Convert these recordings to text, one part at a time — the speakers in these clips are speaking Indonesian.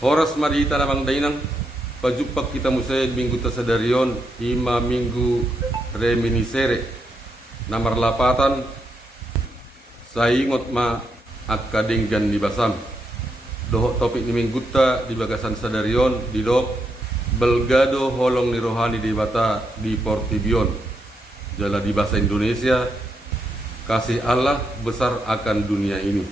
Oras madita namang dainang pajupak kita musayad minggu tasadarion ima minggu reminisere namar lapatan saingot ma akadinggan di basam dohok topik ni minggu ta di bagasan sadarion di dok belgado holong ni rohani di bata di Portibion jala di bahasa Indonesia kasih Allah besar akan dunia ini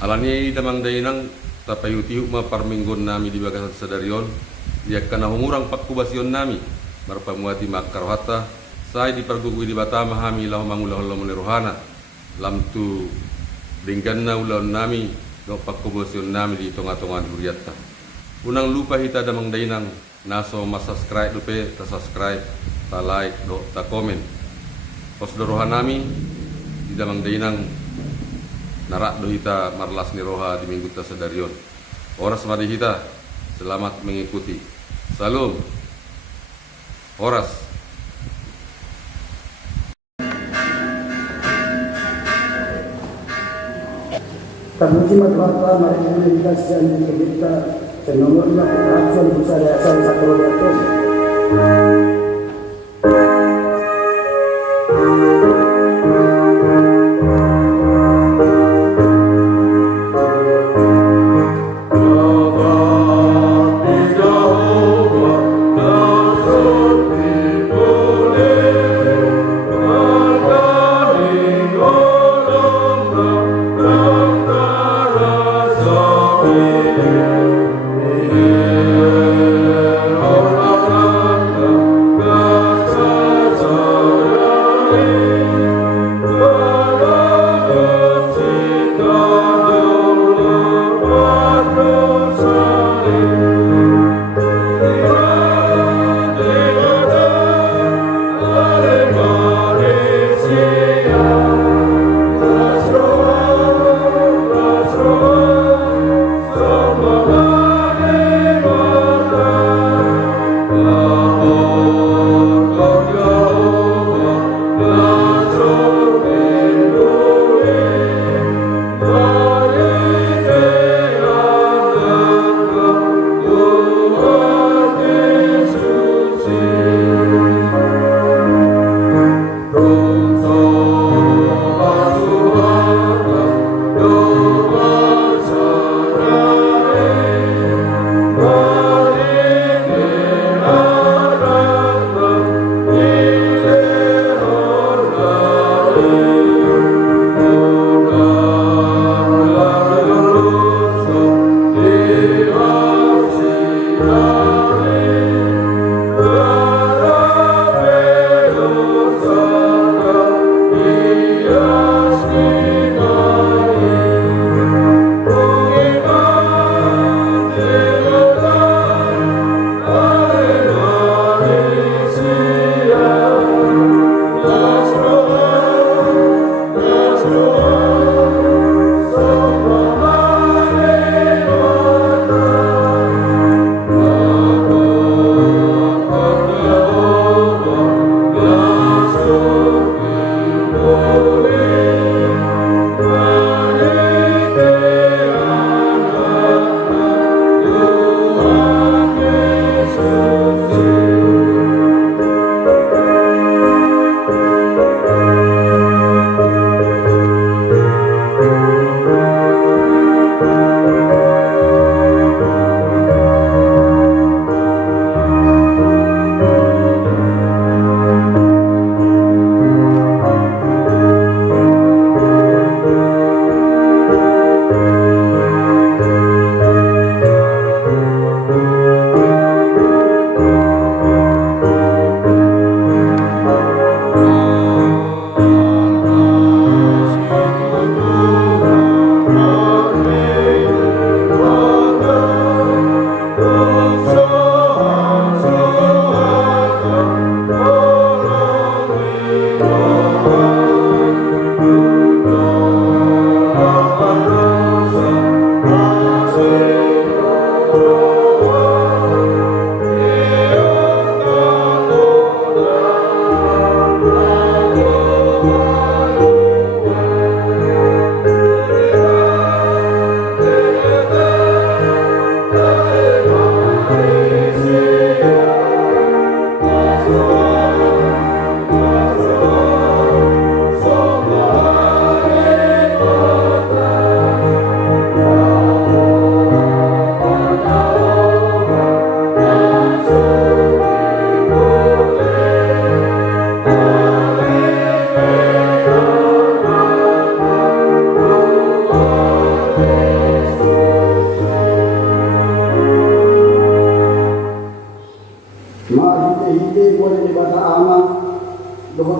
alani damang dainang tapayutihu ma parminggon nami di bagasan sadarion dia kana humurang pakkubasion nami marpamuati makkarohata sai di pergugui di batama hami lahu mangulah rohana lam tu dingganna ulon nami do pakkubasion nami di tonga-tongan huriatta unang lupa hita damang dainang naso subscribe dupe ta subscribe ta like do ta komen pos roha nami di damang dainang narak do hita marlas ni roha di minggu tasadarion. Oras mari hita selamat mengikuti. Salam. Oras. Tabuti magpapa marinig sa aning kita sa nomor na action sa sa proyekto.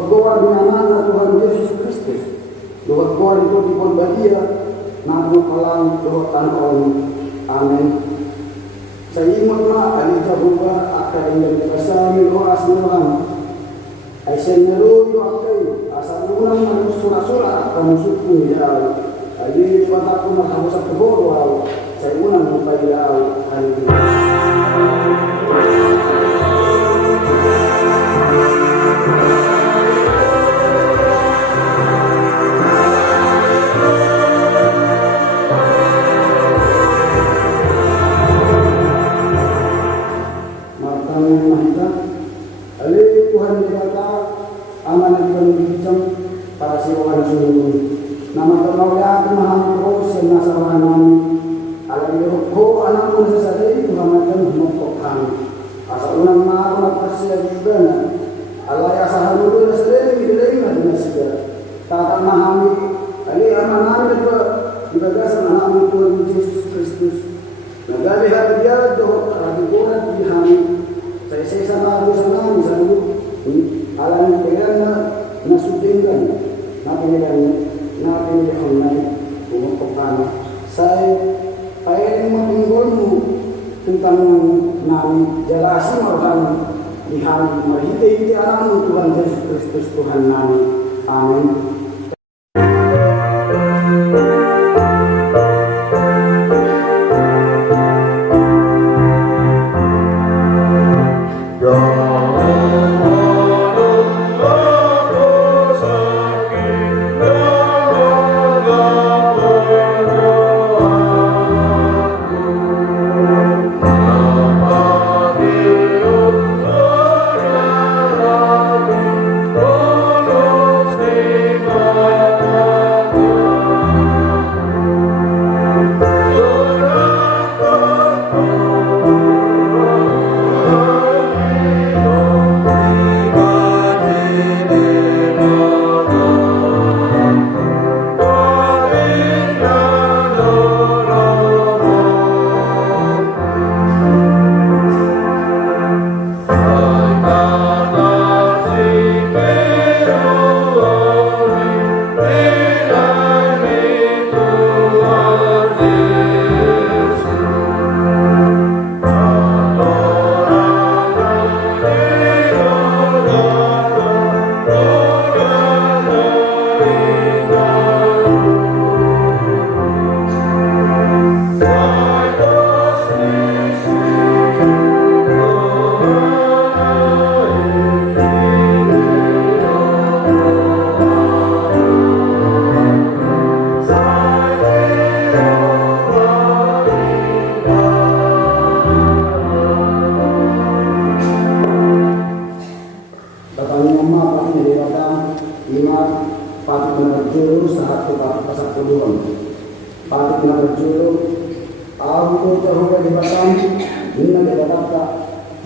doa dengan Tuhan Yesus Kristus. Doa itu dipun badia namu kalang doa tanpa amin. Saya ingat ali jabuka akan yang bersama doa semua. Aisyah nyaru akai asal ulang harus surah-surah akan suku ya. Ali wataku harus terbawa. Saya ulang pada hari ini. Tuhan berkata, amanah dibincang para siwakan sungguh. Nama terlalu maha terus yang nasawahan kami. Alam diroko anak pun sesadari Tuhan akan memokok kami. Asal unang maaf kasih juga. Allah ya sahabat sesadari dilerima dengan segala. Tata mahami, ali amanah itu dibagasan mahami Tuhan Yesus Kristus. Nagari hati dia doh ragu orang dihami. Saya sama aku sama misalnya alam pegang nasudingkan natin online pumupukan saya paling matinggolmu tentang nami jalasi marhan dihami marhite alam Tuhan Yesus Kristus Tuhan nami amin.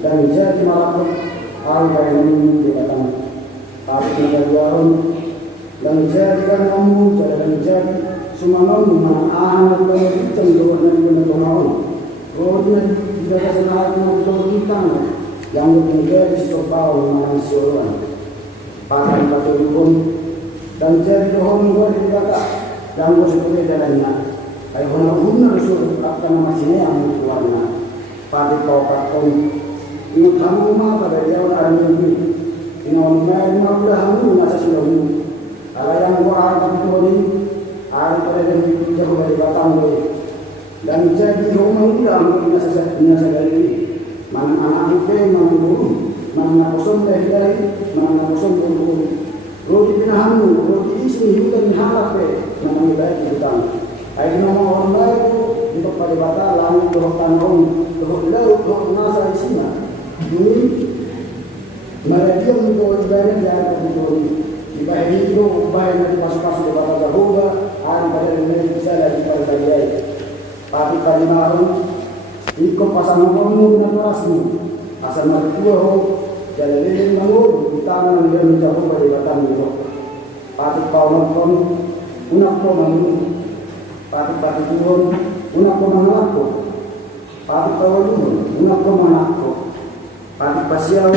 Dan jadi malakut angka yang dikatakan hari kemudian dan jadikan kamu dan jadi semua mana anak dan cenderung dan pemahaman kemudian tidak ada hati kita yang menjadi sesuatu manusia pakai batu hukum dan jadi Tuhan buat dikata yang seperti jalannya kayak benar suruh akan masih yang keluarnya pada kau kakon ini kamu mah pada dia orang ini ini orang mah udah kamu masa sudah ini kalau yang gua akan ini ada pada yang jauh dari batang dan jadi rumah udah mungkin masa ini mana anak itu mana guru mana kosong dari mana kosong guru roti pinahanmu roti isi hutan harap mana baik kita ayo nama orang baik untuk pada batal langit berhutang untuk laut untuk nasa isinya ini mereka untuk ibadah yang tertutup ibadah itu ibadah yang masuk-masuk di batal Jehovah ada pada yang bisa lagi pada bagian tapi kali malam ikut pasangan kamu dengan rasmu asal mati tua jalan lilin kamu di tangan yang menjauh dari batang itu tapi kau nonton unak kau malu pati turun unak kau manakku pati kau dulu unak kau manakku pati pasiau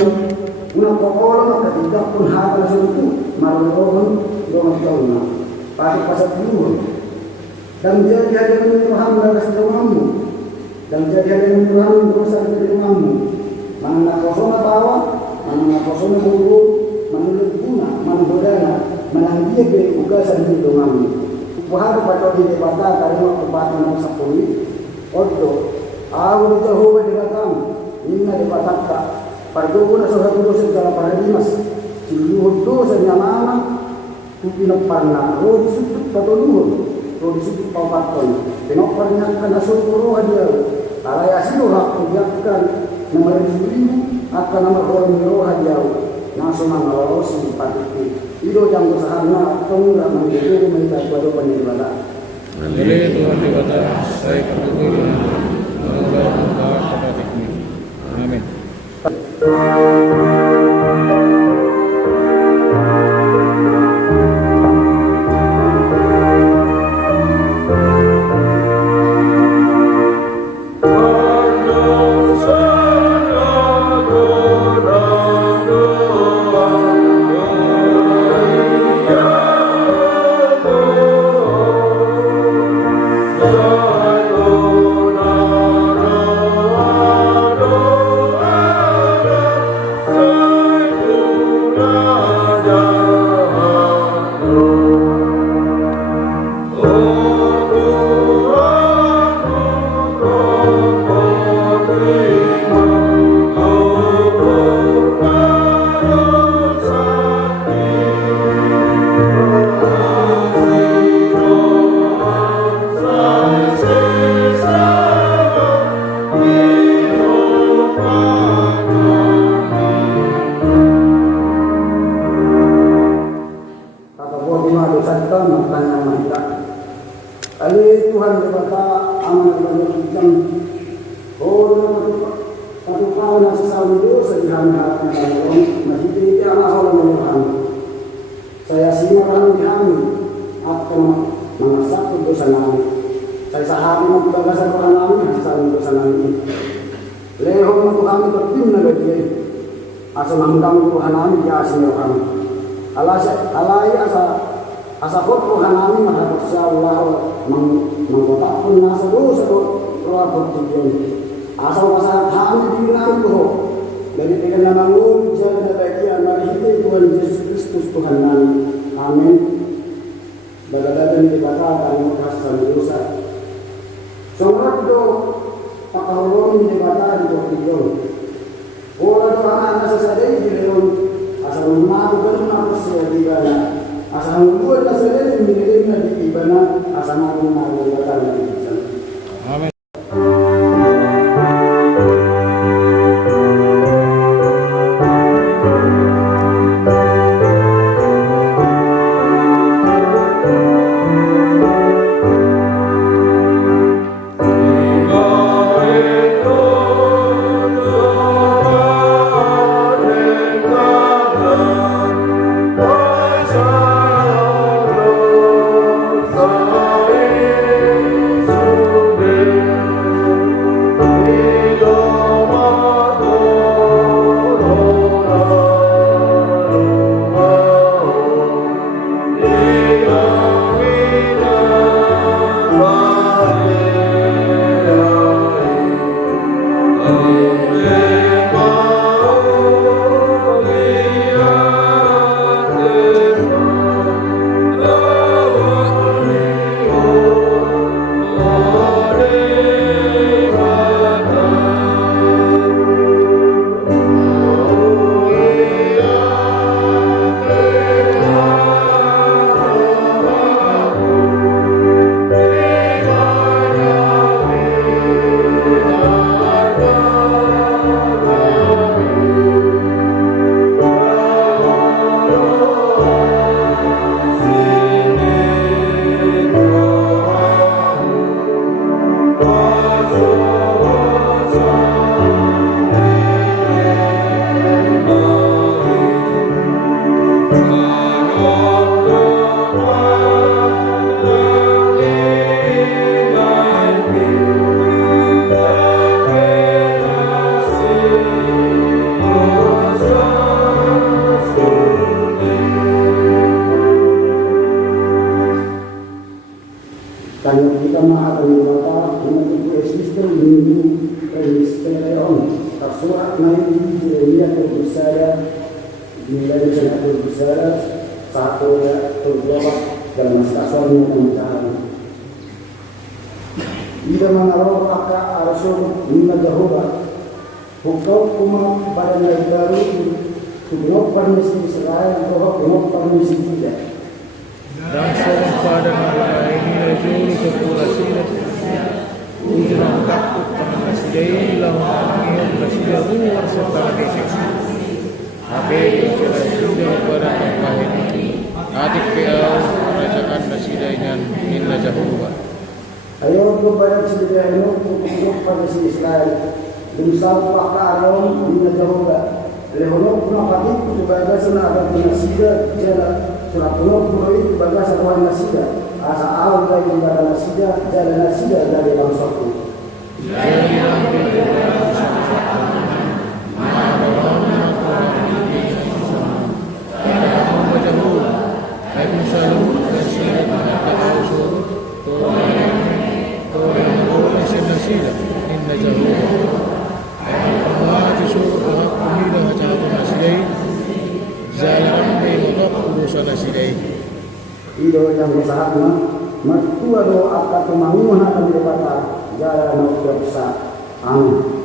una pokola ketika pun hal tersebut marlohon doang tauna pakai pasal dulu dan jadi hadirin Tuhan bagas doamu dan jadi hadirin Tuhan dosa doamu mana kosong bawa mana kosong bulu mana guna mana bodana mana dia be ugasan di doamu wahai pada di debata dari waktu sapuli odo aku ditahu di batang inna di bataka Pardoon na sa hatudo sa dalam paradimas, siluhod do sa nyamana, pinapar na, o disutut patuluhod, o disutut papaton, pinapar na suturo hadiyaw, alaya siluha kubyakkan na marilimu akan na marhormiro hadiyaw, naso mga laos ng patiti. Ito yang usahan na atong na manggito may tagwado panilwala. Nalili Tuhan dibata, saya kandungan, mengulang membawa kepada Amin. Ali Tuhan berkata aman banyak bidang. Oh, satu kawan yang sesama dosa dihamil masih tidak Allah menyerang. Saya simak dihamil akan mengasak dosa nami. Saya sahami membagasan Tuhan nami sesama dosa nami. Leho kami tertim negeri. Asal mengganggu Tuhan nami dia asal kami. Alai asa ko hanami mahapot siya Allah mengkotak pun nasa dosa keluar bertujuan asal kami bilang ko dari dengan nama Tuhan jalan bagian mari kita Tuhan Yesus Kristus Tuhan kami amin bagadagan dibata dan mengkasih dosa semua itu pakauron dibata di bertujuan orang Tuhan asa sadai di leon asal mau benar siya di bala asal membuat kasih memiliki di ibana asal mau mengatakan Amin. minggu Ministerium tersurat naik di Jilaniatul Besara nilai Jilaniatul Besara satu ya terjawab dalam masalah pemerintahan. Ida mengaruh kakak Rasul Minna Jehovah hukum umat pada negara hukum permisi Israel atau hukum permisi tidak. Dan pada negara ini rajul populasi ujung takut pada sidai lawan presiden luar serta Indonesia. Abe presiden pada tempat ini adik PL kerajaan Nasida dengan Minna Jehovah. Ayo kepada sedia ini untuk pada si Israel berusaha pakar alam Minna Jehovah. Lehono pun apa itu sebagai sana ada Nasida jalan surat pulau itu sebagai satuan Nasida asa awal dari negara Nasida jalan Nasida dari bangsaku. Ido yang bersahana matua doa kata manguha kami depata jalan mau besar. Amin.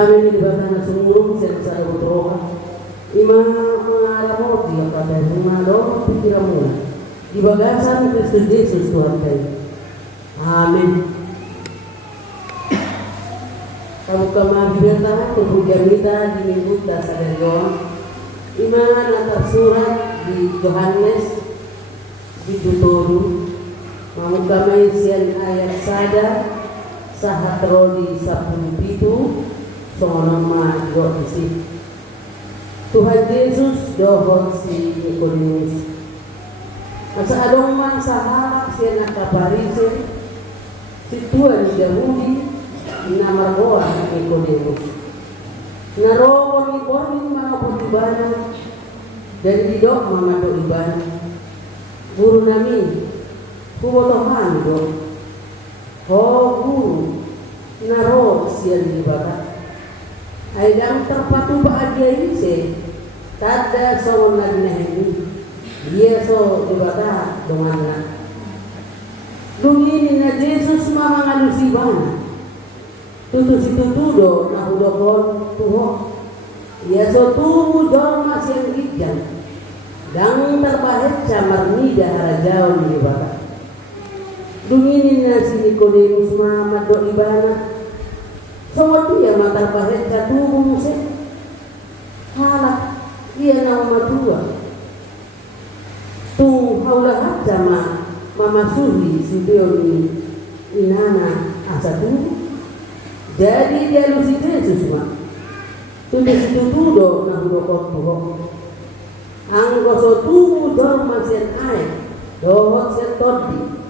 kami di batang sumurung siapa saya berdoa. Ima mengalami dia kata mengalami pikiranmu di bagasan Kristus Yesus Tuhan kami. Amin. Kamu kemari bertahan kemudian kita di minggu Dasarion. Ima atas surat di Yohanes di Tutoru. Mau kami sian ayat sada sahatro di 10 pitu soalnya mah isi. Tuhan Yesus dohon si Nikodemus. Asa adong man sahalak siya nakaparise si Tuhan Yahudi na margoa Nikodemus. Naroon ni Borning mga putibana dan didok mga doiban. Guru namin kubotohan do. Ho guru naro siya di bata. Ay dang terpatu ba dia ini tada so nagnahin dia so dibata domana dumini na Jesus mamangalusiban tutu situtudo na hudokon tuho dia so tuhu dong masih gijan dang terbahet camarnida harajau dibata dumini na si Nikodemus mamado ibana so dia mata pahet jatuh musik halak dia nama tua tung haulah sama mama suri si Bioni inana asatu jadi dia lusi Yesus mah tulis itu tudo nah dokot tuh anggo so tuh dor masih ai dohot setodi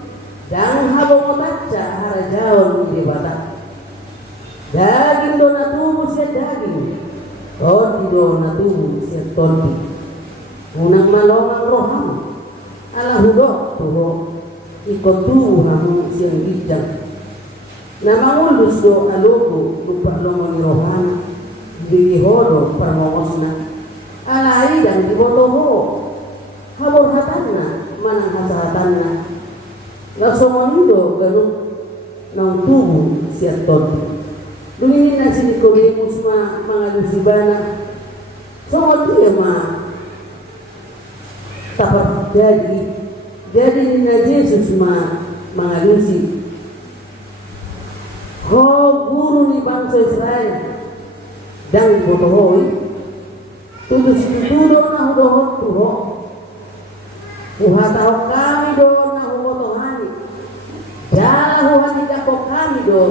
dan habong baca harajaon di batak daging dona tubuh siya daging todi dona tubuh siya todi unang malomang roham ala hudok tuho ikot tubuh hamu siya gijang na mangulus do alugo lupa lomang roham dihodo parmongosna ala idang dibotoho habor hatanna manang hasahatanna lasomonido ganun ng tubuh siya todi. Dumini na si Nikodemus mga lusibana. So dia tapat jadi na Jesus mga lusi. Ho guru ni bangsa Israel dan botohoy. Tulus tudo na hudohot tuho. Uhatahok kami do na hubotohani. Jala huhani dako kami do.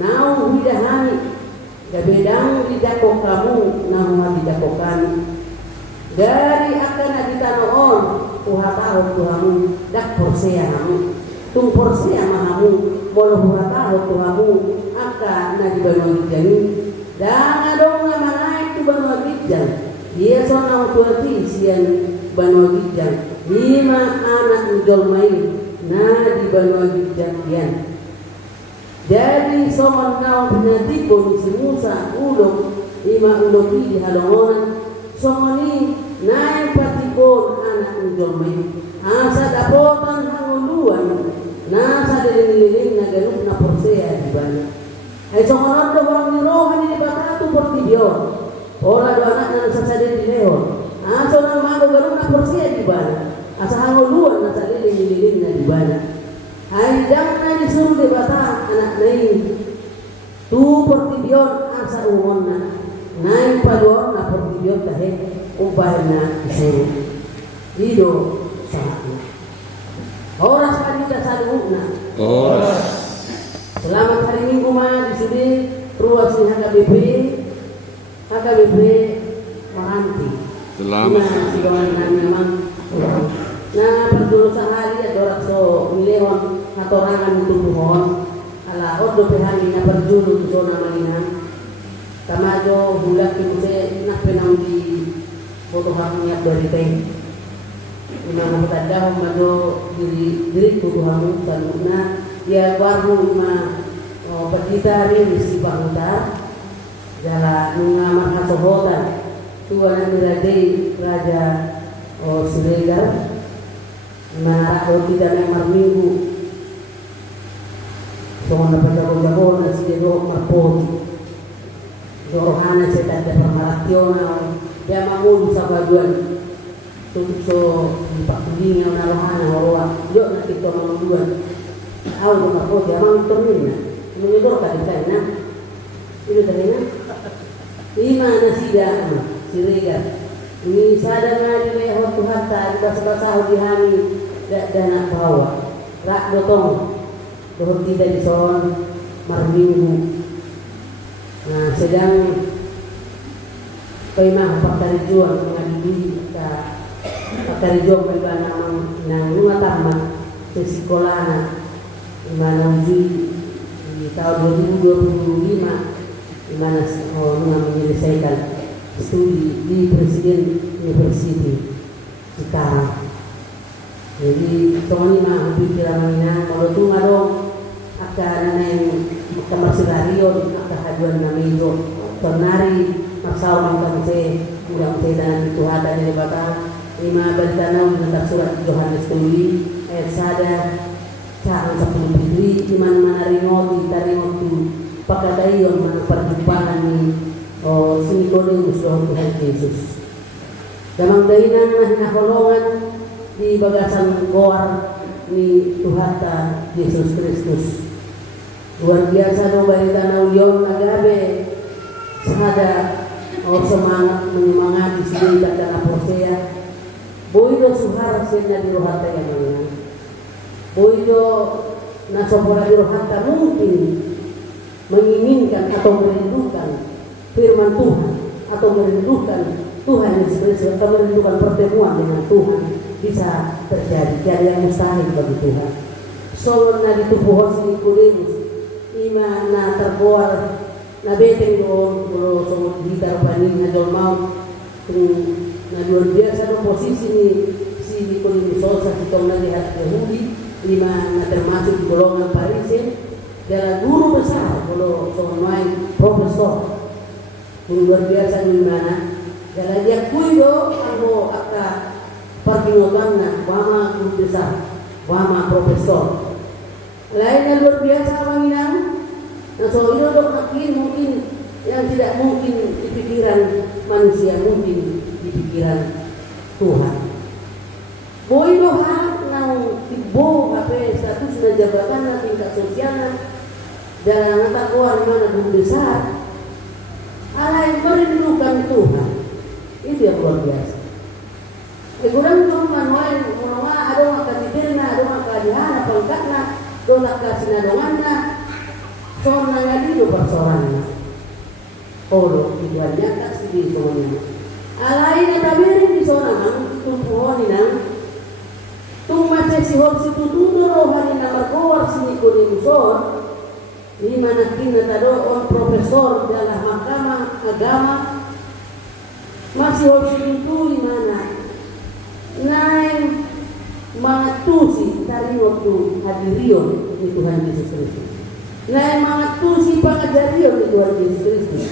Nau hidahani gabedang didakok kamu nau didakok kami dari akan aditanoon uhatahok tuhamu dak porsea hamu tung porsea mahamu molo uhatahok tuhamu aka na dibanong jani dan adong na manay tu banong gijang dia so nau tuati sian banong gijang 5 anak njol main na dibanong gijang dian. Jadi soman nau penyatipun si Musa ulung 5 ulung di halongonan somani naik patipun anak njolme asa dapotan hanguluan nasa dililing na ganun na porsea di bana ay somanon do orang nirohan di batatu portibion ora do anak na sasade di leon asa nang mago ganun na porsea di bana asa hanguluan nasa dililing na di bana ay dang na disuruh di bata anak nain tu portibion asa umon na nain paluon na portibion tahe upah na disuruh hido saatnya oras kanita salung na oras selamat hari Minggu mah di sini ruas di HKBP Maranti selamat si kawan memang nah perjurusan hari ada orang so milihon hatorangan itu mohon ala ordo pehani na perjuru so na malinan tamajo bulat itu se nak penang di foto haknya dari teh imana petanda majo diri foto hamu tanuna dia baru ma petita ni si bangta jala nungamar hasohotan tuan miradei raja Sulegar na roti dan marminggu so na pagkakujago na si Dero Marpoti rohana saya tak ada permarasional dia mamulu sa baguan tutup so di pakulingan na rohana horwa yo na kita mamuluan awal na po dia mang termina menyetor ka di sana itu tadi na lima nasida sirega ini sadana di leho Tuhan ta di basa-basa dihani dana bawa rak dotong dohon tidak di son marminggu. Nah, sedang kaimah pakarijuan mengadili pakarijuan berbana nang rumah tamat ke sekolah di mana uji di tahun 2025 di mana menyelesaikan studi di Presiden University sekarang. Jadi Tony mah pikiran mana kalau tu ngadong akan neng Kamasirario kahaduan na medyo tornari masaw ng kanse ulang seda ng Tuhan dari bata lima balitanaw ng surat Yohanes Tuli sada sa 10 Fitri iman manaringo di taringo tu pagkadayon ng perjumpaan ni Nicodemus Tuhan Yesus damang dainan na hinakulungan di bagasan goar ni Tuhan Yesus Kristus. Luar biasa no balita na uyon agabe sada semangat menyemangati sila dan aposea boido suhara senya di rohata yang mana boido na sopora di rohata mungkin menginginkan atau merindukan firman Tuhan atau merindukan Tuhan Yesus atau merindukan pertemuan dengan Tuhan bisa terjadi tiada yang mustahil bagi Tuhan solo na ditubuh si Nicodemus ima na terbuat na beteng doon kalau so gitar panin na dormau na luar biasa no posisi ni si Nicodemus sa kitong nalihat Yahudi ima na termasuk di golongan Parisi dan guru besar kalau so main profesor luar biasa di mana dan dia kuido ako aka pertingotan na wama guru besar wama profesor lainnya luar biasa menginang. Nah, so itu mungkin yang tidak mungkin di pikiran manusia mungkin di pikiran Tuhan. Boy doha nang ibo apa status dan jabatan tingkat sosial dan nata kuat mana guru besar. Alai merindukan Tuhan. Itu yang luar biasa. Kurang cuma manual, ada maka diterima, ada maka dihana pangkatna, dola kasinadonganna. Soalnya ngadi do persoalannya. Olo tujuannya tak sedih semuanya. Alai na tabiri di sana nang tumpuhoni nang tung mace si hor si tutudo rohani na markowar si Nicodemus di mana kina tado on profesor dalam mahkamah agama masih hor si tutu di mana naik mangatusi dari waktu hadirion di Tuhan Yesus Kristus. Nah, mangatusi pangajarion di Tuhan Yesus Kristus.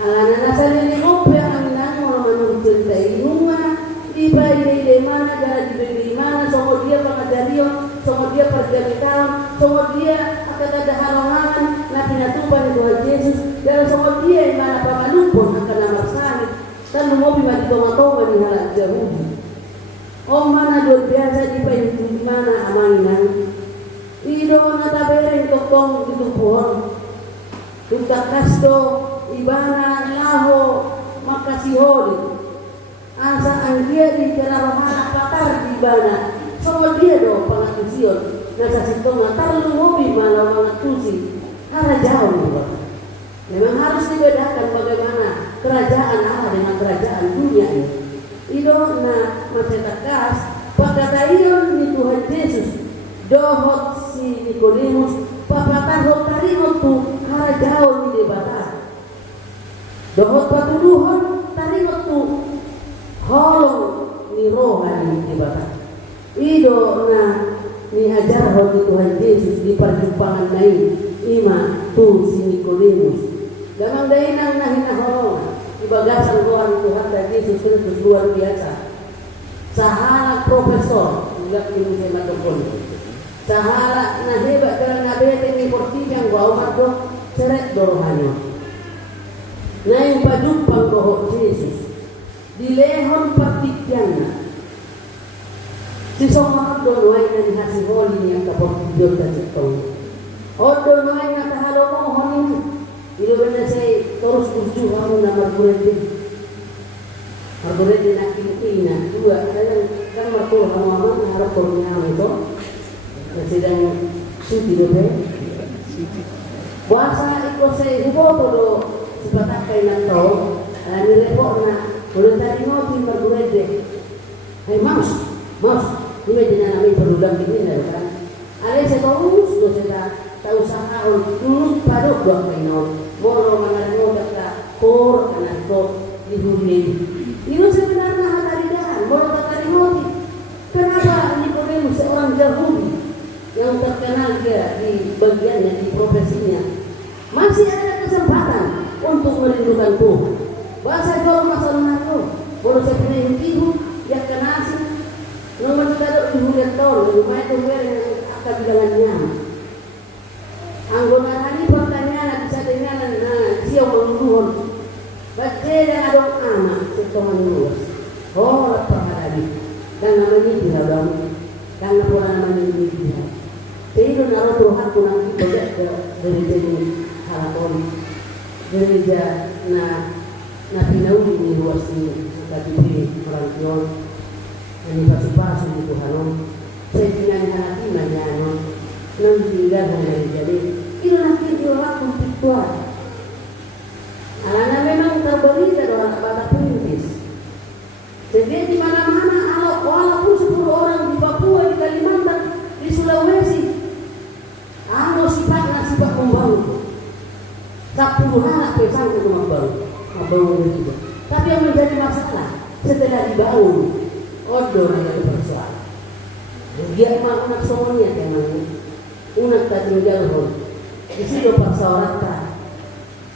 Alana nasali ni ope ang nang manung cerita inunga di bayi mana dari di mana somo dia pangajarion, somo dia perjalanan, somo dia akan ada halangan na pinatupan ni Tuhan Yesus dan somo dia mana pamalupon akan namarsani dan lumobi matitoma-toma ni halak Yahudi. Mana luar biasa di bayi di mana amanan. Ido na tabereng tokong ditupuhon Duka kasto ibana laho makasiholi asa anggia di rohana patar di ibana so dia do pangatusion nasa sitong tarlu hobi malah mangatusi hara jauh juga. Memang harus dibedakan bagaimana kerajaan Allah dengan kerajaan dunia ini. Ido na macetakas pagkataiyon ni Tuhan Yesus dohot si Nicodemus papatan hot tarimot tu hara jauh di debata dohot patuduhon tarimot tu holong ni rohani di debata ido na ni ajar hot di Tuhan Yesus di perjumpaan lain ima tu si Nicodemus gamang dainang nahina holong di bagasan Tuhan dan Yesus Kristus luar biasa sahala profesor nggak ini saya matokon sahala na hebat karena bete ni porti yang gua umat do seret dorohanyo na yung pajumpang roho Jesus di lehon partikyana si somahag doon na ni hasiholi niya kapag Diyos na sitong o doon na kahalo mo honin ilo ba na say terus ujuhan mo na Margurete na Ina dua kan makul hamaman harap kurniam itu sedang suci dobe puasa ikut saya hubo todo sebatak kay nato nilepok na boleh tadi mau di Margurete ay mas ini dengan namin perulang ini kan ada saya terus saya tahu sahahon lulus padok dua kaino moro mangarno dakka kor kanan ko dihuli itu sebenarnya hataridahan moro tatarimoti kenapa Nikodemus seorang Yahudi yang terkenal dia di bagiannya di profesinya masih ada kesempatan untuk merindukan Tuhan bahasa Jawa masalah nato moro saya pernah ibu yang kenasi nomor kita dihuli tahun lumayan tuh yang akan bilangannya anggota tadi pertanyaan bisa dengan siapa menurun baca dan ada anak serta menurun oh lepas hari dan namanya tidak dong dan namanya tidak jadi itu naruh Tuhan kurang tidak ke dari jadi halakon gereja na pinauli ni luas ni tadi orang tua ini pasti di Tuhan saya tinggal hati macam nanti jadi itu nanti diorang konfliktual. Alana memang terberita orang Batak Perintis. Jadi di mana-mana walaupun 10 orang di Papua, di Kalimantan, di Sulawesi, sifat membangun. 10 anak pesang itu membangun juga. Tapi yang menjadi masalah setelah dibangun, odor yang persoalan. Dia mau anak semuanya teman. Unak tadi jalur di situ paksa orang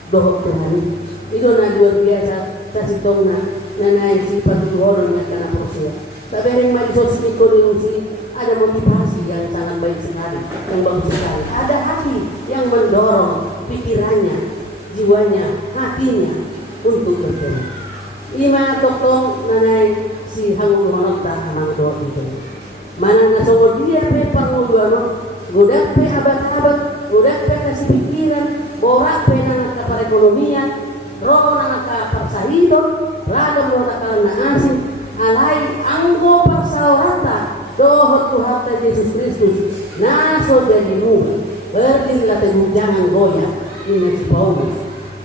dohok Tuhan itu luar biasa kasih tahu naik sifat orang yang kena proses tapi yang majlis ekonomi ada motivasi yang sangat baik sekali yang bagus sekali ada hati yang mendorong pikirannya jiwanya hatinya untuk bertemu lima tokoh naik si hangu honota anak doa itu mana nasawar dia pepang nguluan godak pe abad-abad, godak pe kasih pikiran, borak pe nang perekonomian, roh nang persahidon, ragam borak kalana asing, alai anggo persaurata, dohot Tuhan Yesus Kristus, naso jadi nuh, berdirilah teguh jangan goyah, ini si Paulus,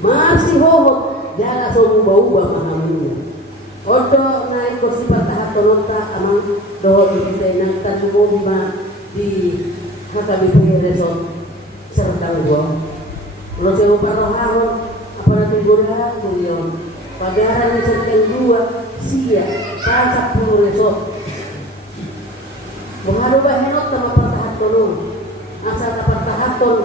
masih hohot, jala so ubah-ubah mahamunya. Odo naik kursi patah tonota amang dohot kita nang tatubo di HKBP Resort Serdang gua. Kalau saya mau parohahon, apa nanti goda kulion. Pagaran Serdang 2 sia pasak 10 resort. Menghadu bahenot sama pertahat tolong. Asal pertahat tol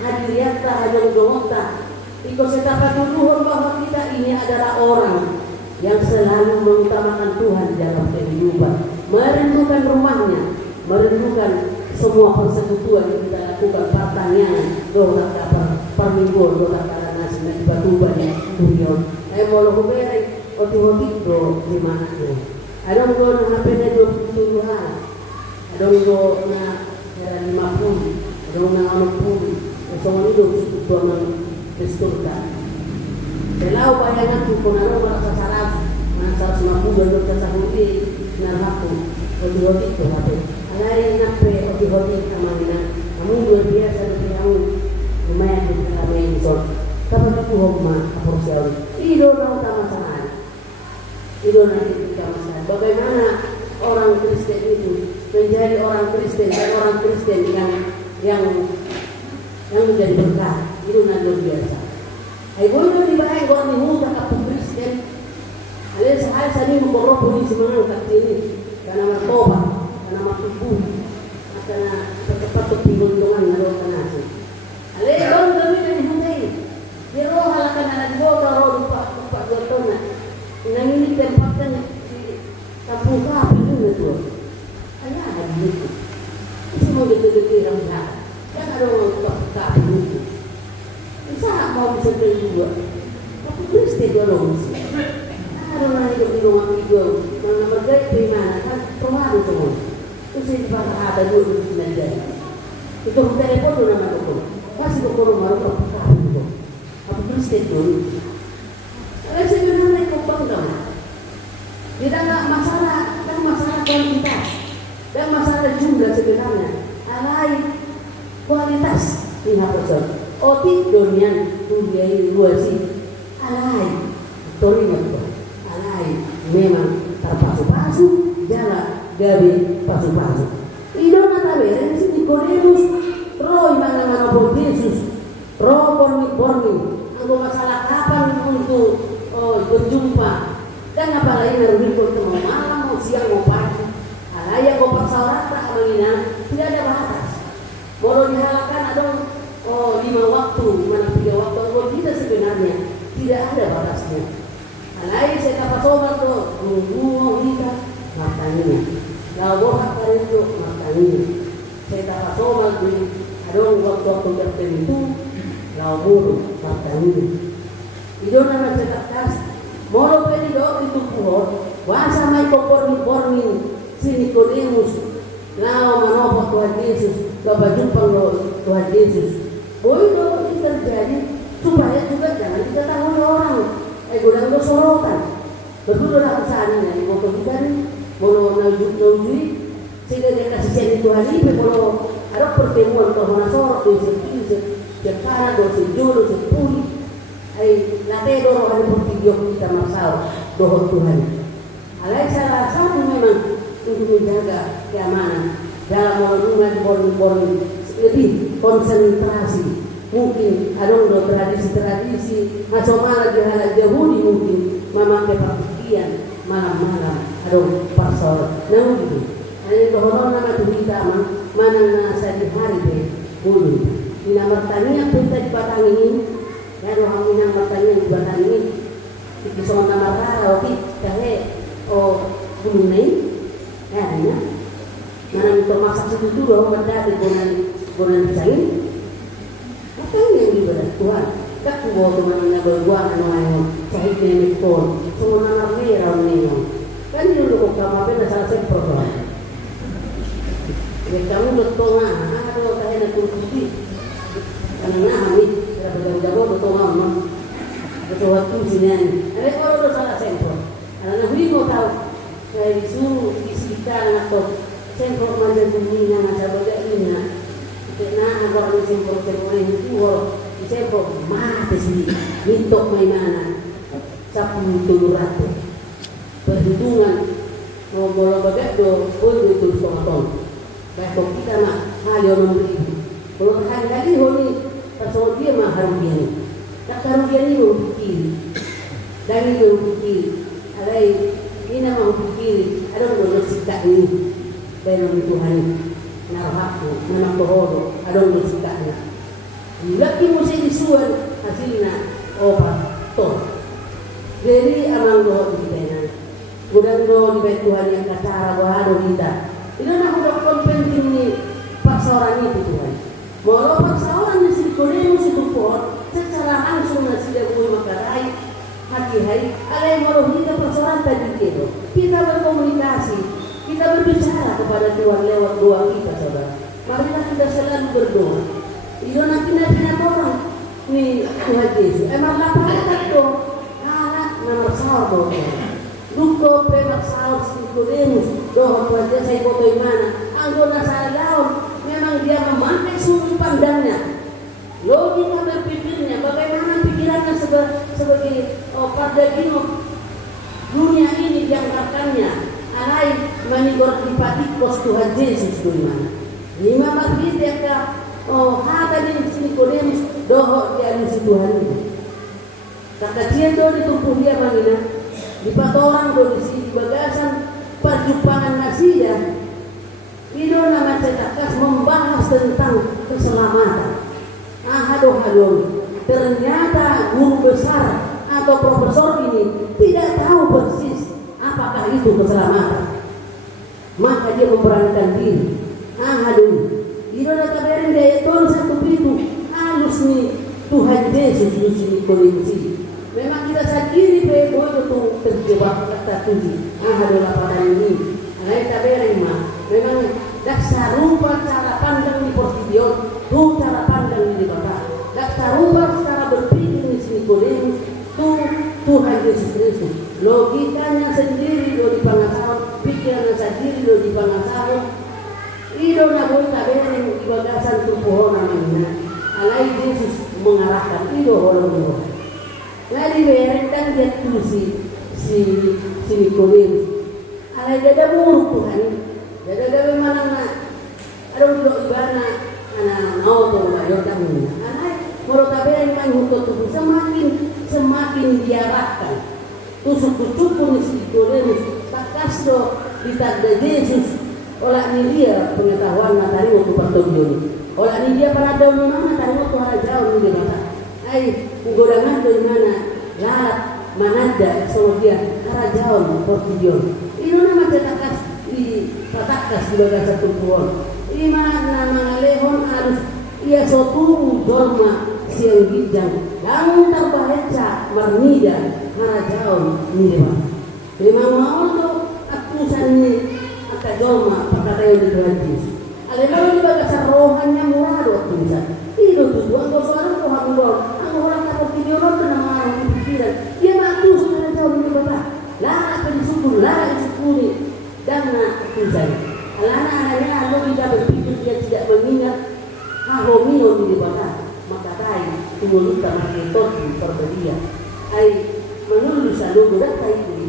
hadiriata hajang gomota. Iko setapat duluhon bahwa kita ini adalah orang yang selalu mengutamakan Tuhan dalam kehidupan. Merindukan rumahnya, merindukan semua persekutuan yang kita lakukan pertanyaan doa kapan permingguan doa kala nasi na tiba-tiba ya tujuan mau lo kubere oti-oti do di mana tuh ada ngo na hapenya 27 ada ngo na 50 ada ngo na 60 semua itu tujuan disturta telau bayangan tuh kono merasa saraf na 150 do kasahudi na hapo oti-oti do hapo alai nape oti-oti amanina kamu luar biasa di kamu lumayan di dalam insor tapi aku homa aporsial ido na utama sana ido na kita masalah bagaimana orang Kristen itu menjadi orang Kristen dan orang Kristen yang menjadi berkah itu na luar biasa ay boleh dibayang kau ni muda kapu Kristen alai sahal sani mengkorok ini semangat ini karena martoba karena matubu karena patut pingundungan naro kanasi ale bang kami ni hunday pero halakan na nagboto ro lupa gotona nangini tempatkan kapuka pinun itu ana hadi itu semua gede-gede orang dah yang ada orang lupa pinun bisa mau bisa berdua tapi jodoh sih. Ada orang hidup di rumah video, mana bergaya primana kan rumah itu semua. Terus ini bakal ada dulu di sini aja. Itu telepon dulu nama itu. Masih ke rumah apa itu? Apa terus itu? Kalau sebenarnya itu bangga. Tidak nggak masalah, kan masalah kuantitas dan masalah jumlah sebenarnya. Alai kualitas ini apa sih? Otik donian dunia ini luas sih. Alai, tolong ya. Alai memang terpasu-pasu, jalan gabi pasu-pasu. Idona tabere si Nikodemus, roh mana-mana pun Yesus, roh borni, aku masalah kapan untuk berjumpa. Dan apalagi berikut mau malam, mau siang, mau pagi. Alaya kau persoalan tak mengingat, tidak ada batas. Boleh dihalalkan ada 5 waktu, mana 3 waktu. Kalau kita sebenarnya tidak ada batasnya. Alaya saya dapat sobat tuh, nunggu kita makanya. Kalau bohak kali itu makanya. Saya dapat sobat di ada waktu-waktu tertentu, kalau mulu makanya. Itu nama cetak kas. Moro pedido itu puhor, wasa mai porni si Nikodemus, lao manopo Tuhan Yesus, bapak jumpa Tuhan Yesus. Boy itu terjadi supaya juga jangan kita tahu orang, gudang sorotan. Betul lah kesana nih, foto kita nih, moro naujui, sehingga dia kasih seni Tuhan ini, moro ada pertemuan Tuhan sorot, separa, sejuru, sepuli. Nanti dorong ada video kita masalah doa Tuhan. Alai salah satu memang untuk menjaga keamanan dalam merenungan born lebih konsentrasi. Mungkin ada tradisi masuk malam jalan Yahudi mungkin memakai pakaian malam-malam ada pasal. Namun gitu. Ini doa nama kita mana nasa di hari deh bulu. Di nomor tanya kita di batang ini. Ya roh minang matanya di batang ini di sana marah roti kahe bunai ya mana untuk masak itu roh mata di bonan pisahin apa yang dibaca Tuhan tak kuat teman-teman berbuat anu cahit nenek pun semua nama merah menengok kan ini untuk kamu apa yang salah sempur ya kamu betul aduh kahe nak kursi karena kami jauh-jauh betul ngomong betul waktu sini ada kalau udah salah sempur karena hui mau tahu saya disuruh di sekitar atau sempur macam ini masa bagaimana karena agak ada sempur itu di sempur mati sih mintok mainan 10 ratu perhitungan mau bagaimana boleh itu ton baik kita mah hal yang memberi kalau kali honi pasal dia mah harugian. Tak harugian ini berpikir. Dan ini berpikir. Alai ini nama berpikir. Ada orang bersikap ini. Dan Tuhan narahku, nama Tuhan. Ada orang bersikapnya. Lagi mesti disuan hasilnya obat toh. Jadi amang doa kita. Gudang doa di Tuhan yang kata bahwa kita. Itu nak udah penting ni pasaran itu Tuhan. Walau persoalan di Nikodemus itu pun secara langsung nasi dia boleh makarai hati-hati. Alai walau kita persoalan tadi itu kita berkomunikasi, kita berbicara kepada Tuhan lewat doa kita saudara. Marilah kita selalu berdoa. Iyo nanti orang ni Tuhan Yesus. Emang apa itu? Anak nama sahur doa. Duko pemak sahur Nikodemus doa Tuhan Yesus saya foto mana? Anggona saya lawan. Memang dia memakai sudut pandangnya, logika berpikirnya, bagaimana pikirannya sebagai pardagino dunia ini diangkatkannya, alai menigor dipatikos Tuhan Yesus bagaimana? Lima kali dia hata di Nikodemus doho di alus Tuhan itu. Kakacian doh ditumpuh dia bagaimana? Di patoran doh di sini bagasan perjumpangan nasiya. Itu nama cetakas membahas tentang keselamatan. Aduh, ternyata guru besar atau profesor ini tidak tahu persis apakah itu keselamatan. Maka dia memberanikan diri. Itu ada kabarin dia itu satu pintu halus nih Tuhan Yesus di sini kondisi. Memang kita sadari bodoh tuh terjebak kata tujuh. Adalah pada ini. Alai taberi mah. Memang daksa rupa cara pandang di Portibion, tuh cara pandang di Bapak. Daksa rupa cara berpikir di Nikodemus, tuh Tuhan Yesus Kristus. Logikanya sendiri lo di pangasaran, pikirannya sendiri lo di pangasaran. Ido na boy taberi di bagasan tuh pohon namanya. Alai Yesus mengarahkan ido orang-orang. Lalu berendang dia tuh si Nikodemus. Alai dada buruk Tuhan. Dada mana na? Ada udah ibana anak auto mayor tamunya. Alai mau taberi main untuk tuh semakin diarahkan. Tusuk-tusuk pun si Nikodemus. Takas do ditanda Yesus. Olah ni dia pengetahuan materi waktu pertobion. Olah ni dia pada daun mana tadi waktu hari jauh ni dia kata. Godangan dari mana? Lalat manada sama dia arah jauh pertobion. Ini nama cetakas di patakas di bagian satu pohon. Ini mana nama lehon harus ia sotu dorma siang bijang. Lalu terbaca marnida arah jauh ni dia. Memang mau tu atusan ni akan dorma kata yang digaji. Alhamdulillah di bagasan rohannya murah waktu bisa. Itu tujuan kalau seorang rohan murah. Ang orang tak berpikir orang tu nama orang berpikiran. Dia mampu sekarang jauh ini bapak. Lah apa disukun, lah disukuni dan nak tujuan. Anak-anaknya kalau tidak berpikir dia tidak mengingat. Homino di bapak. Maka kai tunggu kita masih topi perbedaan. Menurut saya lu berat kai ini.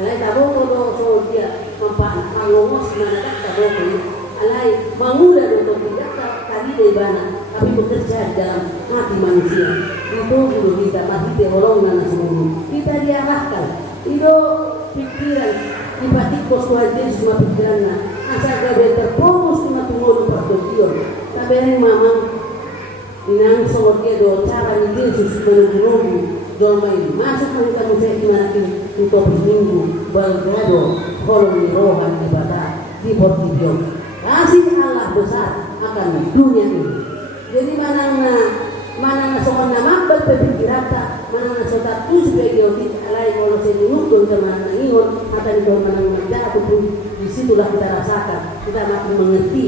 Alai tahu kalau dia mengongos mana tahu ini. Alai mengudah untuk tidak tadi dari mana, tapi bekerja dalam hati manusia. Itu dulu kita mati teolongan semua. Kita diarahkan. Itu pikiran dibatik bos wajib semua pikirannya. Asal dia terfokus dengan tunggu pertujuan. Tapi yang mamang inang sorge do cara ni Yesus menunggu dorma ini masuk ke kita musik dimana untuk berminggu bergado kolom di rohan ibadah di Portibion. Kasih Allah besar akan dunia ini. Jadi mana sokan nama berpikiran tak mana sokan tu sebagai orang alai kalau saya menunggu zaman ingon atau di mana mengajar ataupun di situlah kita rasakan kita makin mengerti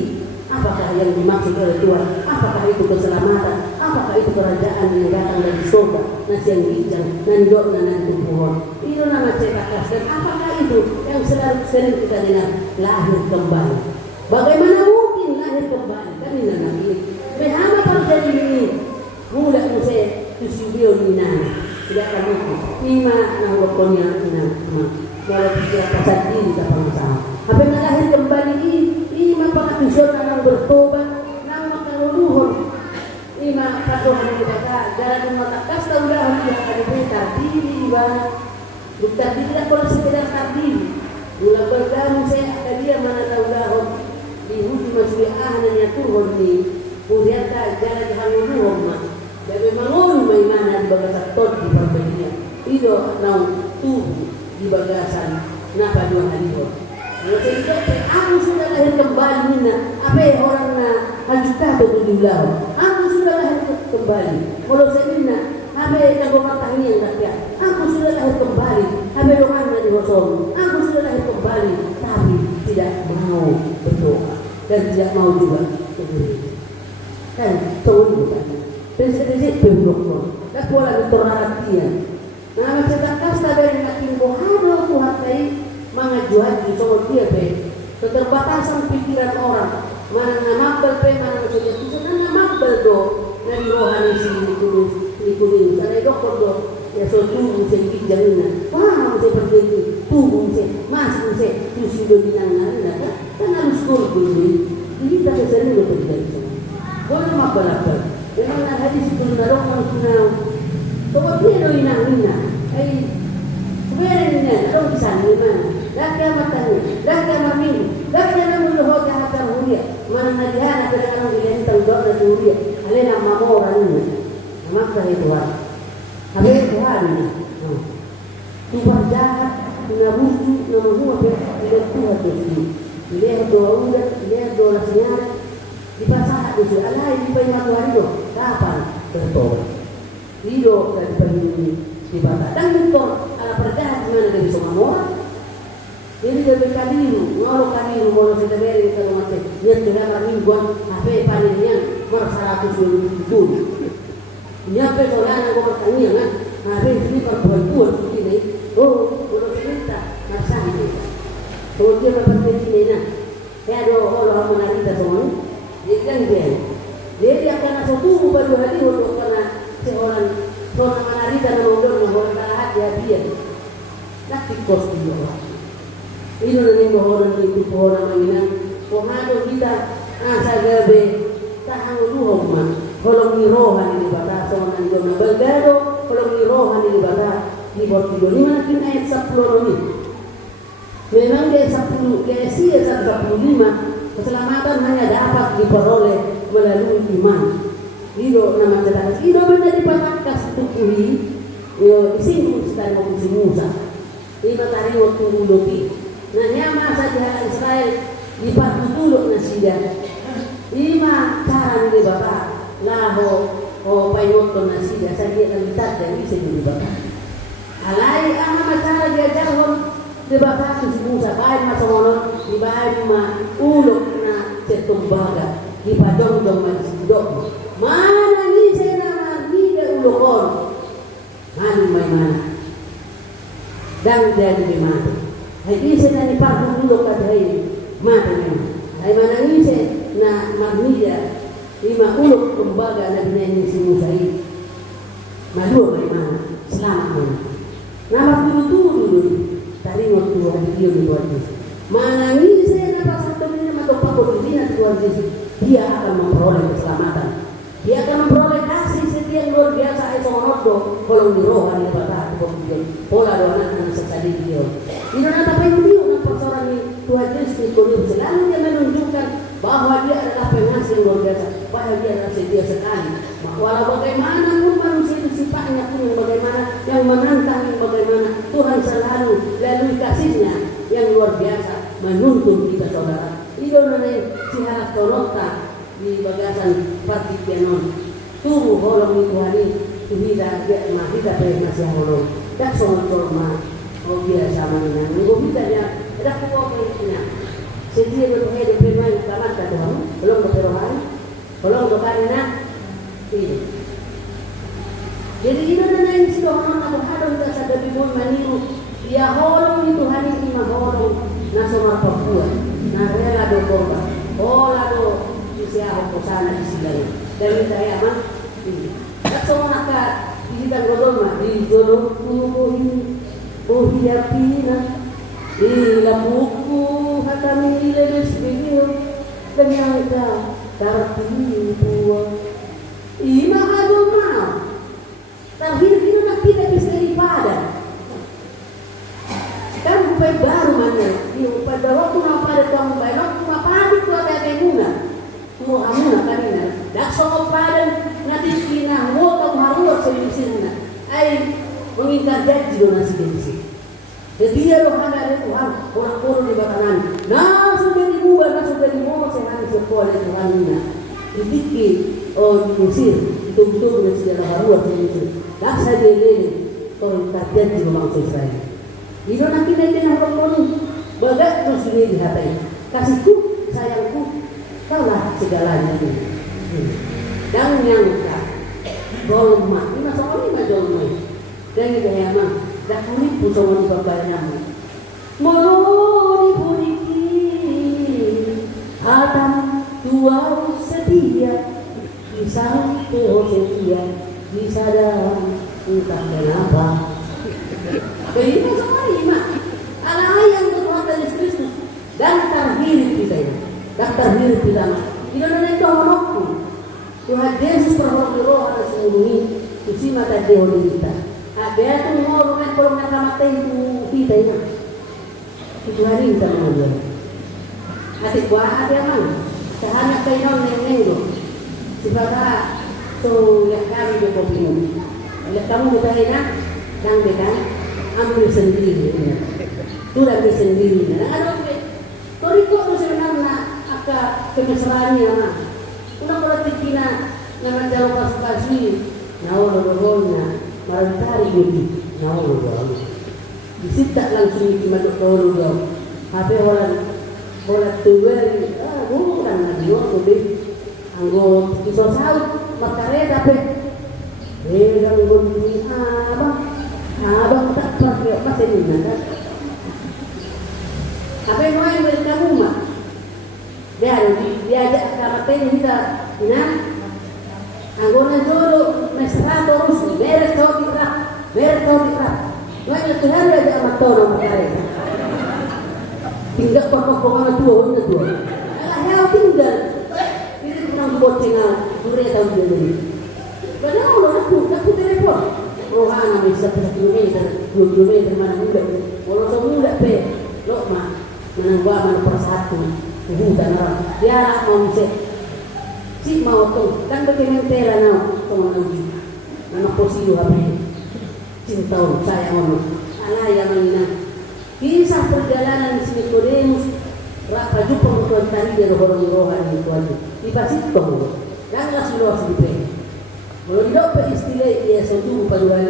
apakah yang dimaksud oleh Tuhan, apakah itu keselamatan, apakah itu kerajaan yang datang dari surga, nasi yang bijak, nandok nanti pohon. Itu nama cetakas dan apakah itu yang sering kita dengar lahir kembali. Bagaimana mungkin lahir kembali? Kan ini nama ini. Behama kalau jadi ini, mudah musik tujuh minang tidak akan mungkin. Ima nawakonya nama, walau tidak pasal diri tak pernah. Apa yang lahir kembali ini mapakatusun nang bertobat nang makaluluhon. Ima katuhan kita jalan matakas tahu dah dia akan berita diri ba. Bukan tidak kalau sekedar tadi. Mula bergamu saya akan dia mana tahu dah di hujung masih ahnya turun ni. Puryata jalan haluluhon mah. Jadi mangun mai mana di bagasan tot di perbedaan. Itu nang tubuh di bagasan napa dua hari. Aku sudah lahir kembali Nina. Apa orang hajuka berjulah. Aku sudah lahir kembali. Kalau saya Nina, apa kamu kata ini yang rakyat. Aku sudah lahir kembali. Apa doa dari Rasul. Aku sudah lahir kembali, tapi tidak mau berdoa dan tidak mau juga berdiri. Kan tahu bukan? Prinsip pemblokor. Tak boleh bertoraratian. Nah, kita kasta dari makin bohado Tuhan kai mengajuan di soal dia pe keterbatasan pikiran orang mana namabel pe mana saja itu kan namabel do dari rohani si dikulis ada dokter do ya so tubuh sendiri jangan wah mesti berdiri tubuh mesti masuk mesti tujuh do binang nana kan harus kurus ini kita sering do terjadi boleh mabel apa memang hadis itu narok manusia kalau dia do inang sebenarnya ada di sana mana laki matanya, laki minggu, laki namun lohok hatam huria, mana nadihan ada orang bilang tanggung dan huria, alena mamo orang ini, maka itu Tuhan, apa itu Tuhan ini, Tuhan jahat, nabusu, namuhu apa, tidak Tuhan itu, dia doa udah, dia doa senyap, di pasar itu, alai di banyak hari itu, kapan bertobat, video dari pagi di bata. Dan itu ala perdahan gimana dari semua orang. Jadi dari kabiru, ngolo kabiru, ngolo kita beri kalau mati. Dia tidak mingguan, HP panennya merasa 120 ribu. Nyampe soalnya gue bertanya kan, HP ini perbuat begini. Oh, ngolo cerita, masa ini. Kalau dia berpikir ini nah, saya ada orang menarita semua. Jadi kan dia. Jadi akan satu baju hati untuk karena seorang menarita menonton orang kalah dia. Nanti kos dia. Ini nanti orang itu orang mainan, orang kita asa gabe tahan dulu mah. Kalau mirohan ini batas orang yang bergado, kalau mirohan ini batas di Portugal. Ini mana kita ayat 10 ini. Memang dia 10, dia sih 145. Keselamatan hanya dapat diperoleh melalui iman. Ido nama cerdas. Ido benar dipatahkan tukui. Yo disinggung sekali mau Musa. Ini matahari waktu ulopi. Nah nyama saja Israel dipakai dulu nasinya. Lima cara ini bapak laho payoton nasinya saja yang kita dan bisa jadi bapak. Alai ama cara dia jauh di bapak tu Musa baik masa mono di baik ma uluk na cetumbaga di padong dong masih dok. Mana ni saya nama ni dia ulukon. Mana dan dia di mana? Hai saya ni pardu dulu kat hai mana ni? Hai mana ni saya na magniya lima uluk tembaga na binayang si Musa ini. Malu bagaimana? Selamat mana? Nama dulu tadi waktu hari dia di luar Yesus. Mana ni saya dapat satu ini atau pakor di luar Yesus. Dia akan memperoleh keselamatan. Dia akan memperoleh kasih setia yang luar biasa. Sonodo kalau di rohan di batas kemudian pola doa anak sekali dia. Ini apa yang dia nak persoalan ini Tuhan Yesus itu selalu dia menunjukkan bahwa dia adalah penghasil luar biasa. Bahwa dia adalah setia sekali. Walau bagaimanapun manusia itu sifatnya pun bagaimana yang menantang yang bagaimana Tuhan selalu melalui kasihnya yang luar biasa menuntun kita saudara. Itu namanya siharap tonota di bagasan partikianon. Tunggu holong itu hari tidak dia mah tidak masih holong. Tak soal korma. Oh biasa mana? Nunggu kita ya. Ada kuoknya. Sedia berhubungan dengan pemain kamat Tuhan. Belum berperohan. Belum berkarina. Ini. Jadi ini nanti sudah orang aku hadam tak sadar bimon maniru. Dia holong itu hari ini mah holong. Nasomar Papua. Narela do korba. Oh lalu siapa kesana di sini. Dan saya mah. Tak semua nak kita godong mah di jodoh dia pina ila buku kami ledes video ternyata tertipu ima agama tahir kita nak tidak bisa ibadah kan upaya baru mana pada waktu pada kamu baik waktu apa itu ada kemuna mau amuna karina dak so pada nanti kina mau kamu harus sini ai mengingat janji donasi densi. Jadi dia roh ada Tuhan orang-orang di bakanan. Nah sudah dibuat, nah sudah dibawa sehari sekolah Tuhannya. Dikiki di Mesir itu betul dengan sejarah baru di Mesir. Dah saja ini orang kajian di bangsa Israel. Itu nanti orang-orang bagai terus ini dihatai. Kasihku, sayangku, kaulah segalanya ini. Dan yang dolma, ini masalah ini dolma. Dan itu yang mah, dah kulit pusong di babayanya. Molo dibuniki, Adam dua setia, kisah setia, bisa dalam entah kenapa. Jadi masalah ini mah, ala yang Tuhan dari Kristus dan terhidup kita ini, dan terhidup kita mah. Tidak ada itu orangku. Tuhan Yesus perhormati roh ada seluruh ini mata dia kita. Ada tu mau kan kalau nak mata itu kita ini. Itu hari kita mau dia. Adik buah ada mana? Sehana kainong neng tu. Sebab tu yang kami dia kopi. Kalau kamu kita ini dan bekan ambil sendiri. Tu dah sendiri. Ada tu. Toriko tu sebenarnya agak kemesraannya mah. Una berarti kina nama jauh pas-pasi, nah orang-orangnya, malah ditarik gitu. Nyawa lu. Disita langsung di madok tolu gau. HP orang bola tuwer bukan lagi waktu di anggo kisah saut makareta pe. Ganggu di abang tak pernah masih di mana. Apa yang main dari kamu mah? Diajak ke materi kita, ina. Anggona dulu mesra terus beres tau kita. Lain Tuhan ada amat toro makareta. Tinggal pokok-pokokan tua. Alah tinggal. Ini pernah buat tinggal dure tahun dulu. Padahal aku telepon. Rohana bisa 1 kilometer, 2 kilometer mana muda. Kalau semua pe, lo mah mana persatu. Hutan orang. Dia mau bisa. Si mau tuh kan dokumentera teman lagi. Anak posisi HP. Cinta saya mau. Alah yang mengingat. Kisah perjalanan si Nikodemus raka jumpa mutuan tadi dari orang rohani itu aja. Dipasit kau, janganlah sudah sedih. Kalau tidak istilah dia satu paduan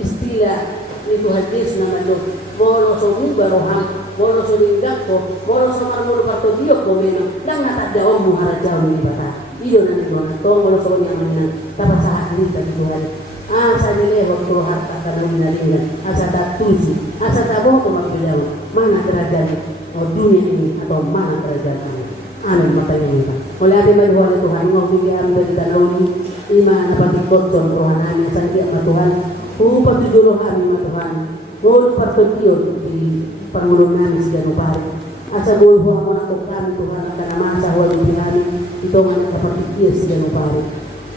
istilah itu hadis nama itu. Bolo sobu baroham, bolo solindak ko, bolo somar bolo parto dia ko meno. Dan tak ada om muharajau ini bata. Iyo nanti mana, tolong bolo sobu yang mana. Tapi saat ini tadi Tuhan. Asa nilai waktu harta karena menaringkan. Asa tak tuju, asa tak bohong kemampuan. Mana kerajaan dunia ini atau mana kerajaan ini? Amin matanya ini. Oleh hati maduhan Tuhan, ngomong dia ambil kita lalu iman dapat dikocok rohananya sangat Tuhan. Upah tujuh rohani Tuhan. Gol pertujuan di pengulunan segala pari. Asa gol huang kami Tuhan karena masa wajib dihari itu mana dapat dikir segala pari.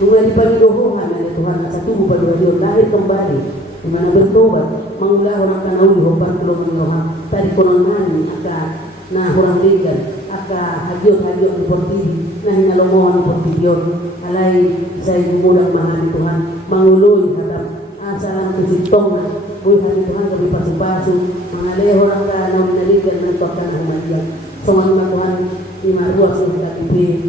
Mulai dipanggil Tuhan asa tubuh pada dia lahir kembali di mana bertobat mengulah orang kanauli hoban belum Tuhan tadi kononani akan nah orang tinggal akan hadiot di porti nah hinalomohan di porti bion alai saya mudah mahal Tuhan mengului kata asalan kusitong buih hati Tuhan kami pasu-pasu mengalih orang kanauli nalikan dan tokan humanian semua Tuhan lima ruas sudah dipilih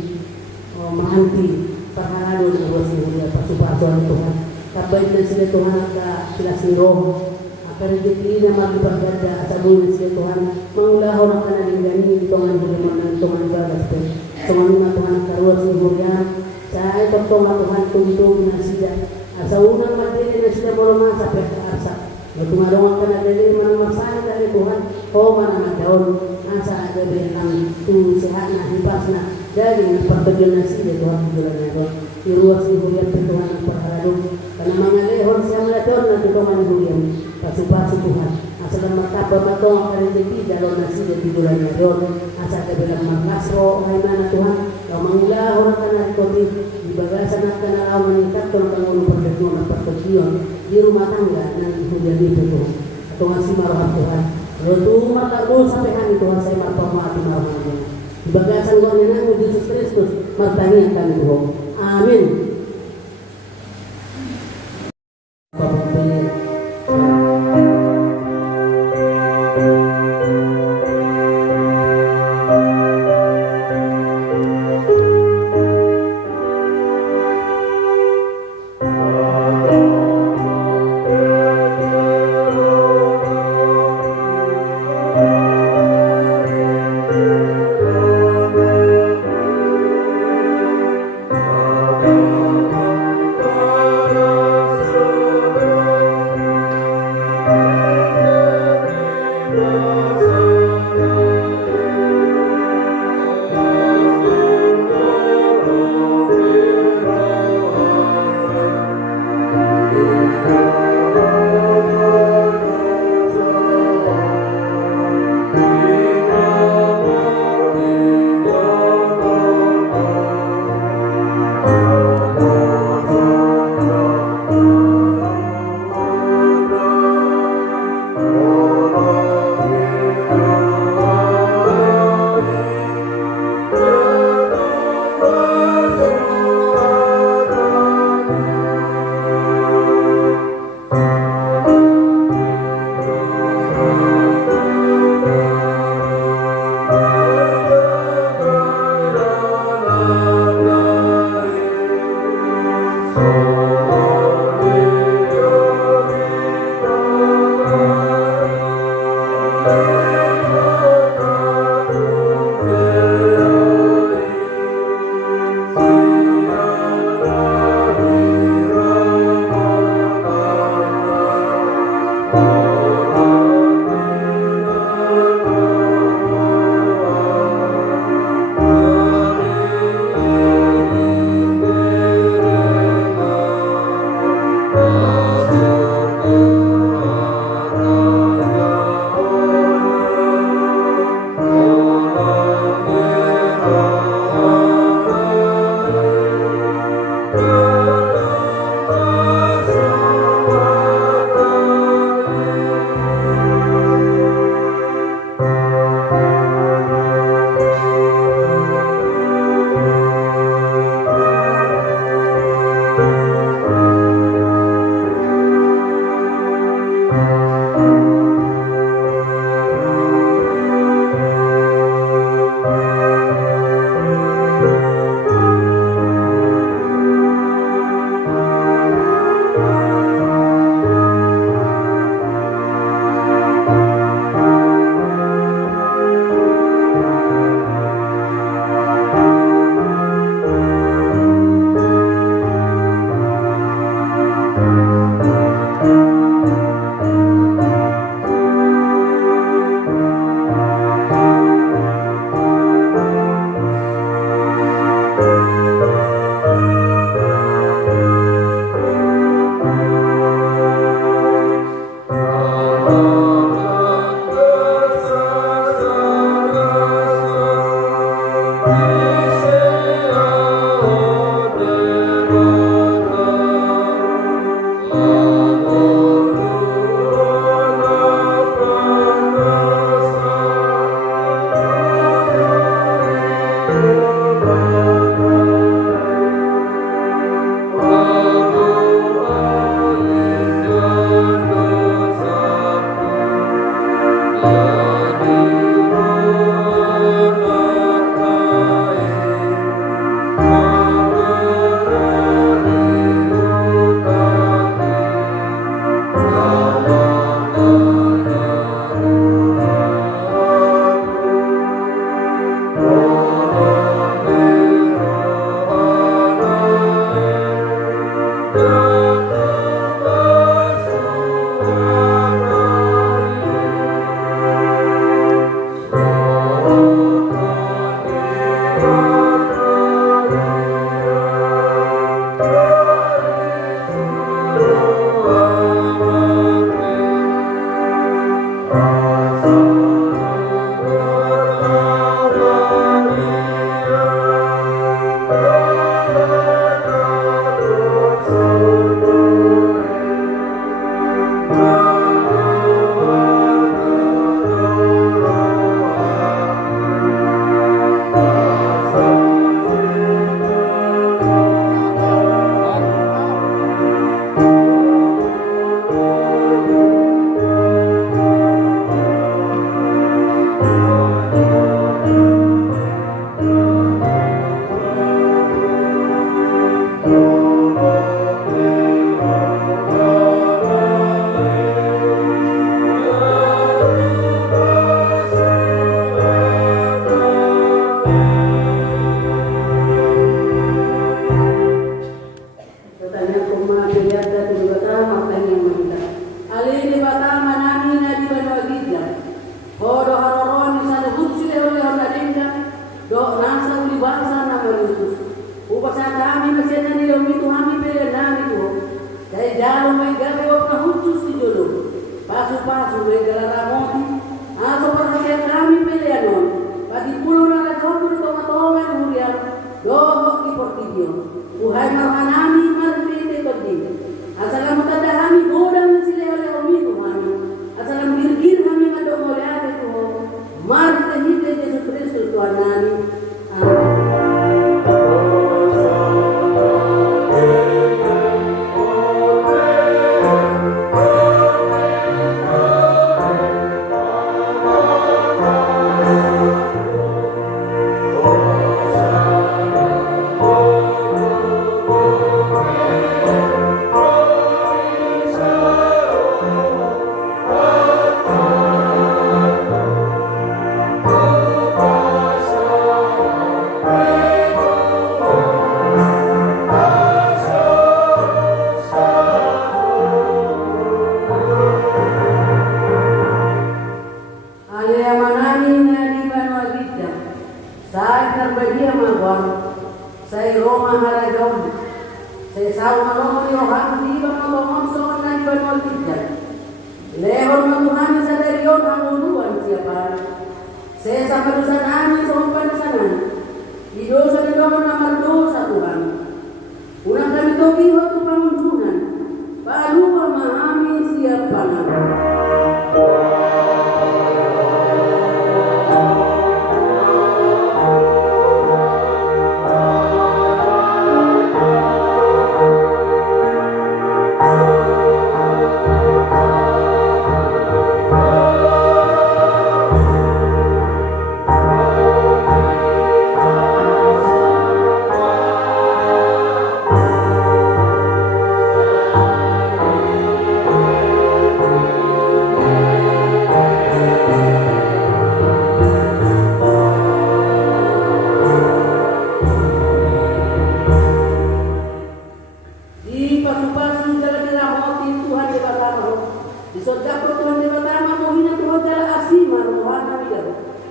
mahanti pahalalo ng Diyos niya pasu-pasuan Tuhan. Kapait na sila Tuhan ka sila si Roho. Pero di na magipagdada sa buwan sila Tuhan. Mangulaho na kanaling ganin Tuhan huliman ng Tuhan gagas po. Tuhan na Tuhan karuas ni Hurian. Sa ay pagtunga Tuhan tungtong na sila. Sa unang magdili na sila mula sa pagkaarsa. Tumarungan ka na dali manamasahan ka ni Tuhan. O manamadaon. Asa agabi ang sehat na hipas na. Dari pertujuan nasi dia Tuhan bulan itu. Iruas ibulian Tuhan perharap. Karena mengalihon saya melihat nanti Tuhan ibulian. Pasu-pasu Tuhan. Asal mertaba matong kali jadi dalam nasi dia bulan itu. Asal kebelan makasro mana Tuhan. Kau mengulahon karena kodi di bagasan akan alam meningkat Tuhan mengurus pertujuan pertujuan di rumah tangga nanti ibulian itu Tuhan. Atau ngasih marah Tuhan. Kalau tuh mata sampai hari Tuhan saya marah marah. Di bagasan Tuhan yang Yesus Kristus martani kami Tuhan. Amin. Amin.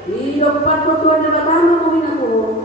Iyo patut tuan de batama mo ina ko